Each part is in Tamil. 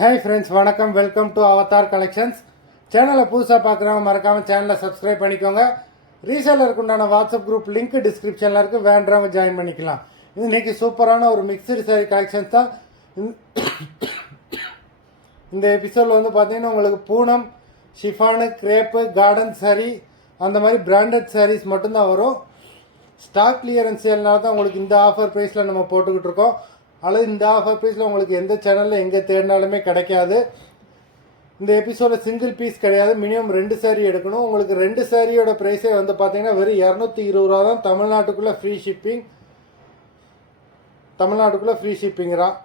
ஹாய் ஃப்ரெண்ட்ஸ், வணக்கம். Welcome to Avatar collections. சேனலை புதுசாக பார்க்குறவங்க மறக்காமல் சேனலை சப்ஸ்கிரைப் பண்ணிக்கோங்க. ரீசேலருக்கு உண்டான வாட்ஸ்அப் குரூப் லிங்க் டிஸ்கிரிப்ஷனில் இருக்குது, வேண்டவங்க ஜாயின் பண்ணிக்கலாம். இது இன்றைக்கி சூப்பரான ஒரு மிக்சடு சாரி கலெக்ஷன்ஸ் தான். இந்த எபிசோடில் வந்து பார்த்தீங்கன்னா உங்களுக்கு Poonam, chiffon, crepe, garden sorry அந்த மாதிரி பிராண்டட் சாரீஸ் மட்டும்தான் வரும். ஸ்டாக் கிளியரன்ஸ் சேல்னால தான் உங்களுக்கு இந்த ஆஃபர் ப்ரைஸில் நம்ம போட்டுக்கிட்டு இருக்கோம். அல்லது இந்த ஆஃபர் ப்ரைஸில் உங்களுக்கு எந்த சேனலில் எங்கே தேடினாலுமே கிடைக்காது. இந்த எபிசோடில் சிங்கிள் பீஸ் கிடையாது, மினிமம் 2 சாரீ எடுக்கணும். உங்களுக்கு 2 சாரியோட ப்ரைஸே வந்து பார்த்தீங்கன்னா வெறும் 220 ரூபா தான். தமிழ்நாட்டுக்குள்ளே ஃப்ரீ ஷிப்பிங்கிறான்.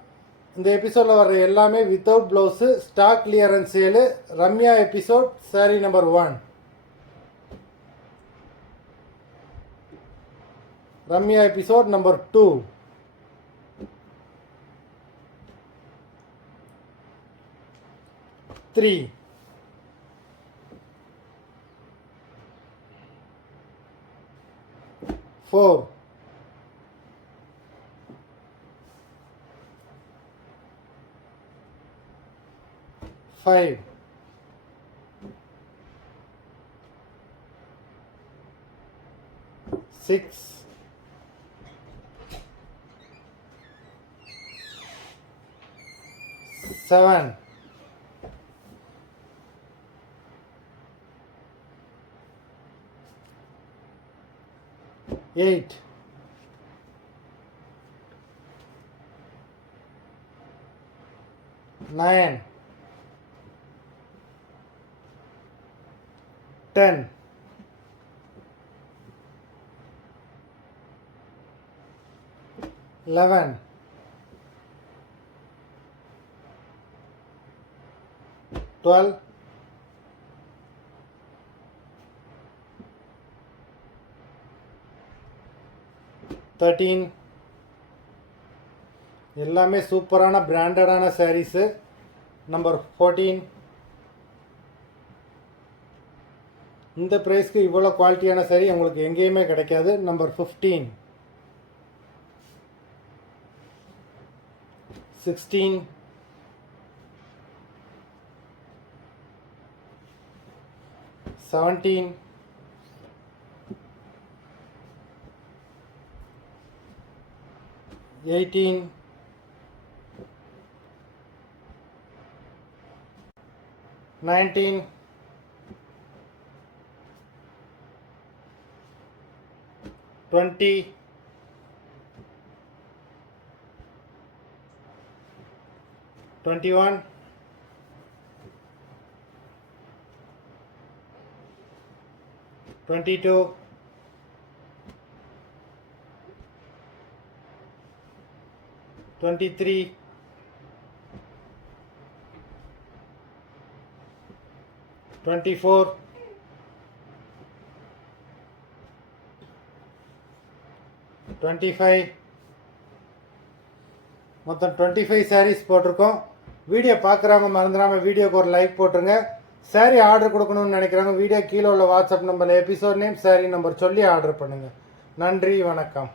இந்த எபிசோடில் வர்ற எல்லாமே without blouse, stock clearance sale. Ramya episode sari number 1, Ramya episode number 2, 3, 4, 5, 6, 7, 8, 9, 10, 11, 12, 13. எல்லாமே சூப்பரான பிராண்டடான சாரீஸு. நம்பர் 14. இந்த ப்ரைஸ்க்கு இவ்வளோ குவாலிட்டியான சாரீ உங்களுக்கு எங்கேயுமே கிடைக்காது. நம்பர் 15, 16, 17, 18, 19, 20, 21, 22, 23, 24, 25. மொத்தம் 25 சாரீஸ் போட்டிருக்கோம். வீடியோ பார்க்குறவங்க மறந்துடாமல் வீடியோக்கு ஒரு லைக் போட்டுருங்க. சாரீ ஆர்டர் கொடுக்கணும்னு நினைக்கிறாங்க, வீடியோ கீழே உள்ள வாட்ஸ்அப் நம்பரில் எபிசோட் நேம், சாரீ நம்பர் சொல்லி ஆர்டர் பண்ணுங்கள். நன்றி, வணக்கம்.